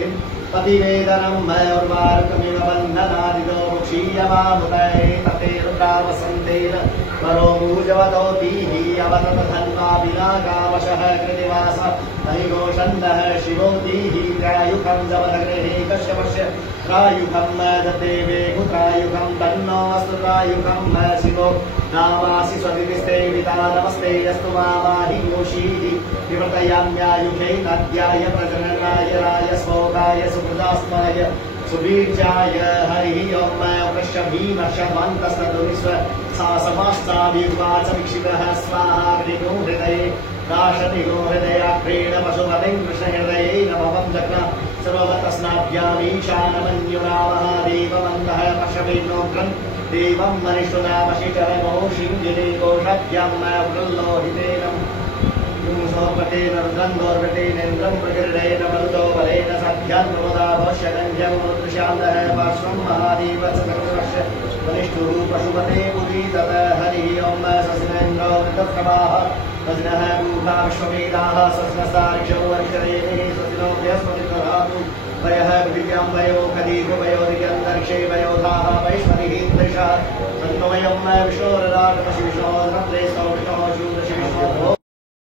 बुद्धिं पतिवेदनं मयोर्वार्कमिव बन्धनादितो मुक्षीयमामुदये तते रुद्रावसन्तेन परो मूजवतोतिः अवतत धन्वा विनाकावशः कृतिवास तैघोषन्दः शिवोतिः त्रायुखं जवदग्रेः कश्यपस्य त्रायुखं दते वेगुत्रायुखं तन्नो अस्तु त्रायुखं शिवो नामासि स्वदिविस्ते विता नमस्ते अस्तु मामाहि गोषीः विवर्तयाम्यायुषे नद्याय प्रजननाय रायस्वोगाय सुकृतास्माय सुबीर्जाय हरिः ॐ वृषभीमर्षमन्तस्तदुविश्व सा समास्ताभिर्वाच वीक्षितः स्वाहा ग्निगो हृदये राशतिगो हृदयाग्रेण पशुपतिं कृष्णहृदये नमवं जग्न सर्वतस्नाभ्यामीशानमन्युरामः देवमन्तः पशवेनोग्रन् देवं मनिष्ठुनामशिचरणो शिङ्गिरेकोषभ्यां वृल्लोहितेन सोपतेन रुद्रन्दोर्वतेनेन्द्रं प्रगिरेण मरुतो बलेन सभ्यं प्रमोदाभश्यगन्ध्यं मुदृशान्तः पार्श्वं महादेव चतुर्दश वनिष्ठुः पशुपते मुदीतत हरिः ॐ सस्नेन्द्रो वृतप्रभाः सस्नः पूर्णा विश्ववेदाः सस्नस्तारिक्षो वर्षरेणिः सस्नो बृहस्पतिर्दधातु वयः पृथिव्यां वयो खदीको वयोदिगन्तरिक्षे वयोधाः वैश्वरिः दृशः सन्नोऽयं विष्णोरराटपशि विष्णोर्नत्रे सौ विष्णोः शूद्रशि विष्णोः